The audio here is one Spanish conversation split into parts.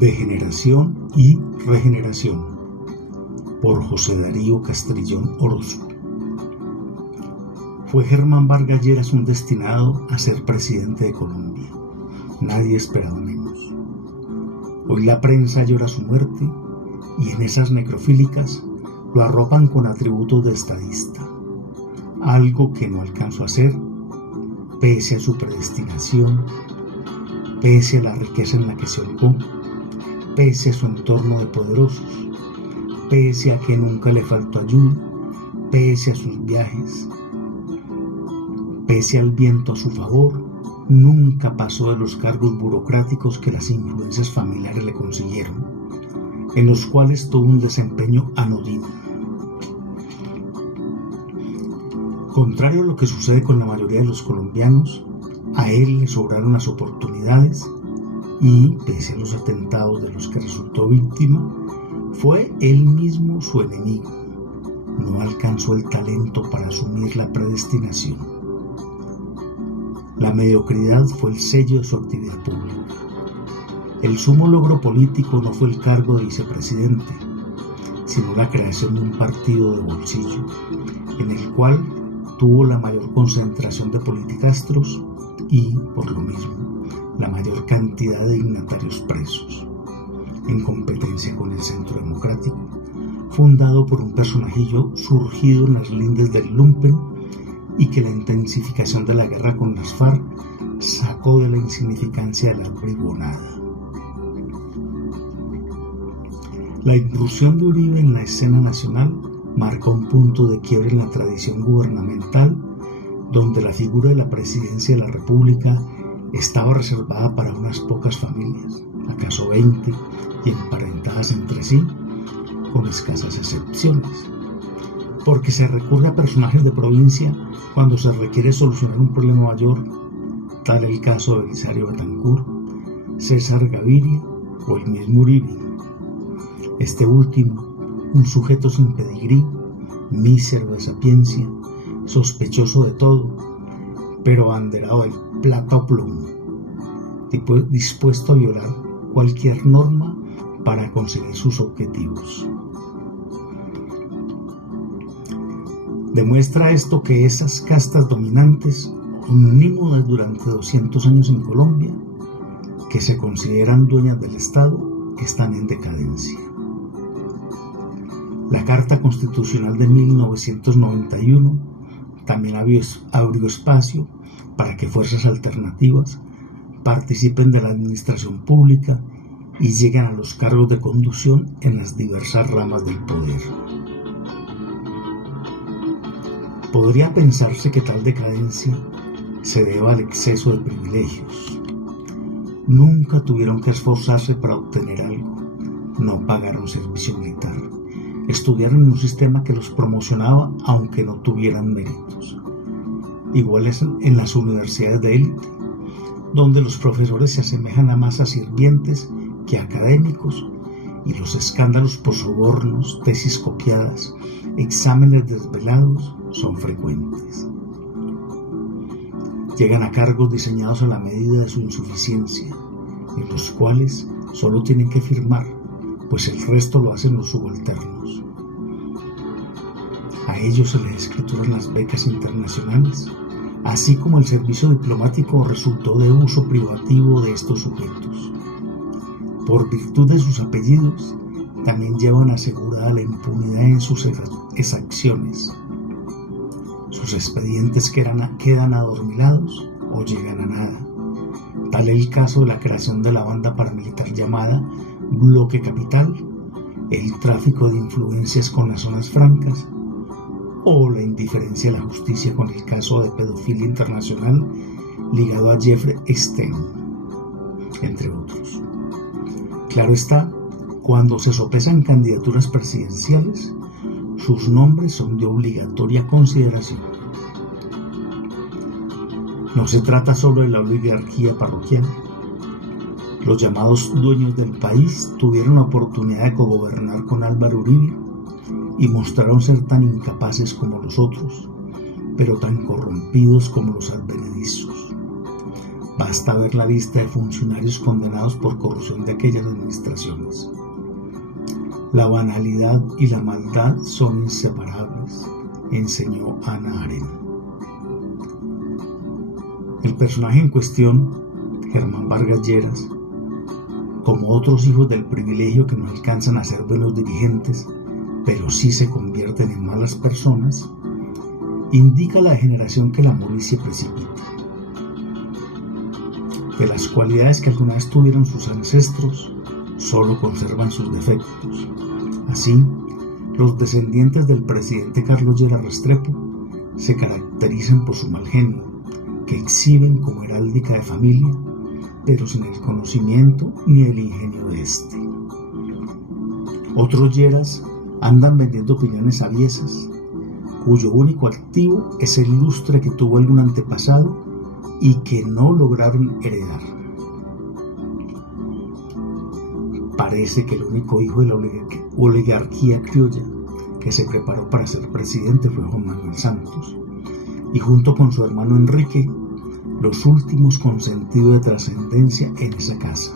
de generación y regeneración, por José Darío Castrillón Orozco. Fue Germán Vargas Lleras un destinado a ser presidente de Colombia. Nadie esperaba menos. Hoy la prensa llora su muerte y en esas necrofílicas lo arropan con atributos de estadista, algo que no alcanzó a hacer pese a su predestinación, pese a la riqueza en la que se holgó, pese a su entorno de poderosos, pese a que nunca le faltó ayuda, pese a sus viajes, pese al viento a su favor, nunca pasó de los cargos burocráticos que las influencias familiares le consiguieron, en los cuales tuvo un desempeño anodino. Contrario a lo que sucede con la mayoría de los colombianos, a él le sobraron las oportunidades y, pese a los atentados de los que resultó víctima, fue él mismo su enemigo. No alcanzó el talento para asumir la predestinación. La mediocridad fue el sello de su actividad pública. El sumo logro político no fue el cargo de vicepresidente, sino la creación de un partido de bolsillo, en el cual tuvo la mayor concentración de politicastros y, por lo mismo, la mayor cantidad de dignatarios presos, en competencia con el Centro Democrático, fundado por un personajillo surgido en las lindes del lumpen y que la intensificación de la guerra con las FARC sacó de la insignificancia de la bribonada. La intrusión de Uribe en la escena nacional marca un punto de quiebre en la tradición gubernamental, donde la figura de la presidencia de la República estaba reservada para unas pocas familias, acaso 20, y emparentadas entre sí, con escasas excepciones, porque se recurre a personajes de provincia cuando se requiere solucionar un problema mayor, tal el caso de Belisario Betancur, César Gaviria o el mismo Uribe. Este último, un sujeto sin pedigrí, mísero de sapiencia, sospechoso de todo, pero abanderado de plata o plomo, dispuesto a violar cualquier norma para conseguir sus objetivos. Demuestra esto que esas castas dominantes, omnímodas durante 200 años en Colombia, que se consideran dueñas del Estado, están en decadencia. La Carta Constitucional de 1991 también abrió espacio para que fuerzas alternativas participen de la administración pública y lleguen a los cargos de conducción en las diversas ramas del poder. Podría pensarse que tal decadencia se deba al exceso de privilegios. Nunca tuvieron que esforzarse para obtener algo, no pagaron servicio militar, estudiaron en un sistema que los promocionaba aunque no tuvieran méritos. Igual es en las universidades de élite, donde los profesores se asemejan a más a sirvientes que a académicos y los escándalos por sobornos, tesis copiadas, exámenes desvelados son frecuentes. Llegan a cargos diseñados a la medida de su insuficiencia, en los cuales solo tienen que firmar, pues el resto lo hacen los subalternos. A ellos se les escrituran las becas internacionales, así como el servicio diplomático resultó de uso privativo de estos sujetos. Por virtud de sus apellidos, también llevan asegurada la impunidad en sus exacciones. Sus expedientes quedan adormilados o llegan a nada. Tal es el caso de la creación de la banda paramilitar llamada Bloque Capital, el tráfico de influencias con las zonas francas o la indiferencia de la justicia con el caso de pedofilia internacional ligado a Jeffrey Epstein, entre otros. Claro está, cuando se sopesan candidaturas presidenciales, sus nombres son de obligatoria consideración. No se trata solo de la oligarquía parroquial. Los llamados dueños del país tuvieron la oportunidad de cogobernar con Álvaro Uribe y mostraron ser tan incapaces como los otros, pero tan corrompidos como los advenedizos. Basta ver la lista de funcionarios condenados por corrupción de aquellas administraciones. La banalidad y la maldad son inseparables, enseñó Hannah Arendt. El personaje en cuestión, Germán Vargas Lleras, como otros hijos del privilegio que no alcanzan a ser buenos dirigentes, pero sí se convierten en malas personas, indica la degeneración que la molicie precipita. De las cualidades que alguna vez tuvieron sus ancestros, solo conservan sus defectos. Así, los descendientes del presidente Carlos Lleras Restrepo se caracterizan por su mal genio, que exhiben como heráldica de familia, pero sin el conocimiento ni el ingenio de éste. Otros Lleras andan vendiendo opiniones aviesas, cuyo único activo es el lustre que tuvo algún antepasado y que no lograron heredar. Parece que el único hijo de la oligarquía criolla que se preparó para ser presidente fue Juan Manuel Santos, y junto con su hermano Enrique, los últimos con sentido de trascendencia en esa casa.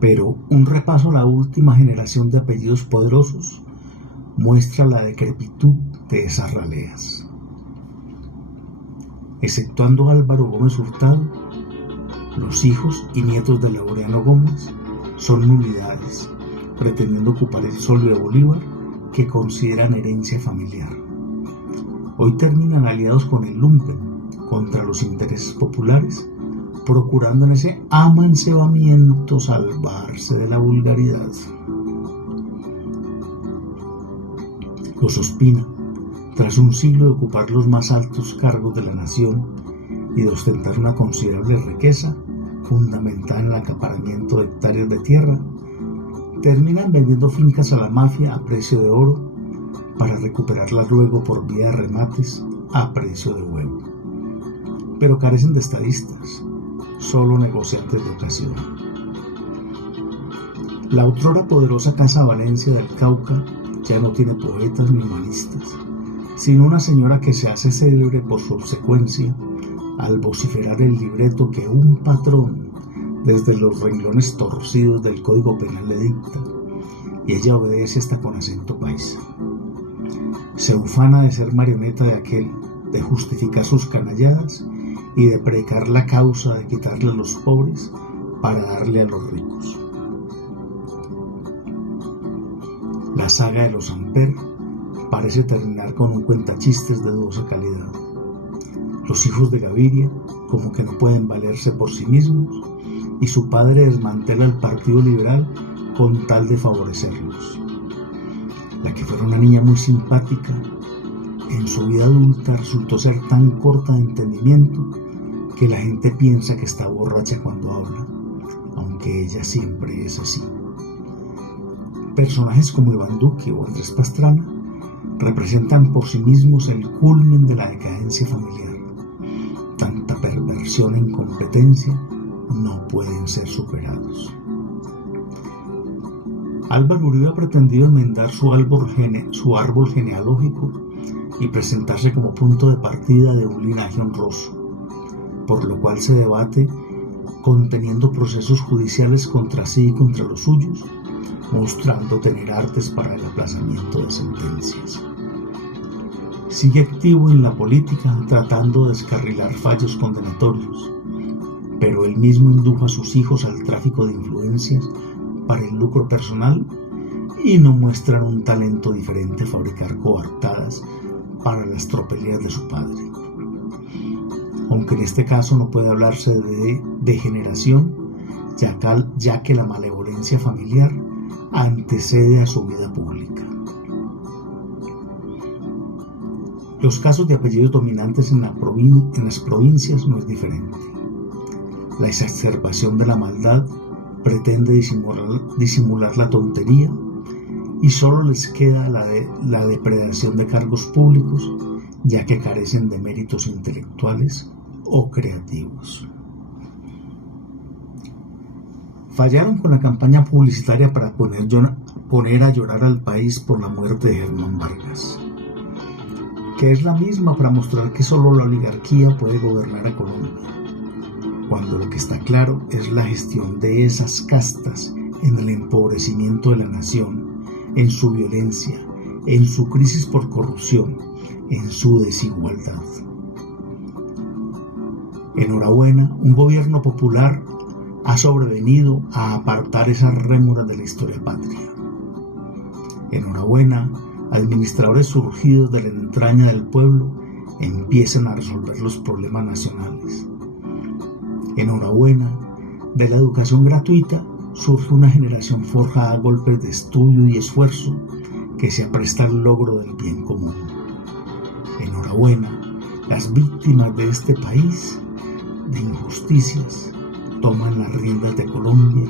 Pero un repaso a la última generación de apellidos poderosos muestra la decrepitud de esas raleas. Exceptuando Álvaro Gómez Hurtado, los hijos y nietos de Laureano Gómez son nulidades, pretendiendo ocupar el solio de Bolívar que consideran herencia familiar. Hoy terminan aliados con el lumpen contra los intereses populares, procurando en ese amancebamiento salvarse de la vulgaridad. Los Ospina, tras un siglo de ocupar los más altos cargos de la nación y de ostentar una considerable riqueza, fundamentada en el acaparamiento de hectáreas de tierra, terminan vendiendo fincas a la mafia a precio de oro para recuperarlas luego por vía de remates a precio de huevo. Pero carecen de estadistas, solo negociantes de ocasión. La otrora poderosa Casa Valencia del Cauca ya no tiene poetas ni humanistas, sino una señora que se hace célebre por su obsecuencia al vociferar el libreto que un patrón desde los renglones torcidos del Código Penal le dicta, y ella obedece hasta con acento paisa. Se ufana de ser marioneta de aquel, de justificar sus canalladas y de predicar la causa de quitarle a los pobres para darle a los ricos. La saga de los Amper parece terminar con un cuentachistes de dudosa calidad. Los hijos de Gaviria como que no pueden valerse por sí mismos y su padre desmantela el Partido Liberal con tal de favorecerlos. La que fuera una niña muy simpática, en su vida adulta resultó ser tan corta de entendimiento que la gente piensa que está borracha cuando habla, aunque ella siempre es así. Personajes como Iván Duque o Andrés Pastrana representan por sí mismos el culmen de la decadencia familiar. Tanta perversión e incompetencia no pueden ser superados. Álvaro Uribe ha pretendido enmendar su árbol genealógico y presentarse como punto de partida de un linaje honroso, por lo cual se debate conteniendo procesos judiciales contra sí y contra los suyos, mostrando tener artes para el aplazamiento de sentencias. Sigue activo en la política tratando de descarrilar fallos condenatorios, pero él mismo indujo a sus hijos al tráfico de influencias para el lucro personal y no muestran un talento diferente a fabricar coartadas para las tropelías de su padre. Aunque en este caso no puede hablarse de degeneración, ya que la malevolencia familiar antecede a su vida pública. Los casos de apellidos dominantes en las provincias no es diferente. La exacerbación de la maldad pretende disimular la tontería y solo les queda la depredación de cargos públicos, ya que carecen de méritos intelectuales o creativos. Fallaron con la campaña publicitaria para poner a llorar al país por la muerte de Germán Vargas. que es la misma para mostrar que solo la oligarquía puede gobernar a Colombia, cuando lo que está claro es la gestión de esas castas en el empobrecimiento de la nación, en su violencia, en su crisis por corrupción, en su desigualdad. Enhorabuena, un gobierno popular ha sobrevenido a apartar esas rémoras de la historia patria. Enhorabuena, administradores surgidos de la entraña del pueblo empiezan a resolver los problemas nacionales. Enhorabuena, de la educación gratuita surge una generación forjada a golpes de estudio y esfuerzo que se apresta al logro del bien común. Enhorabuena, las víctimas de este país de injusticias toman las riendas de Colombia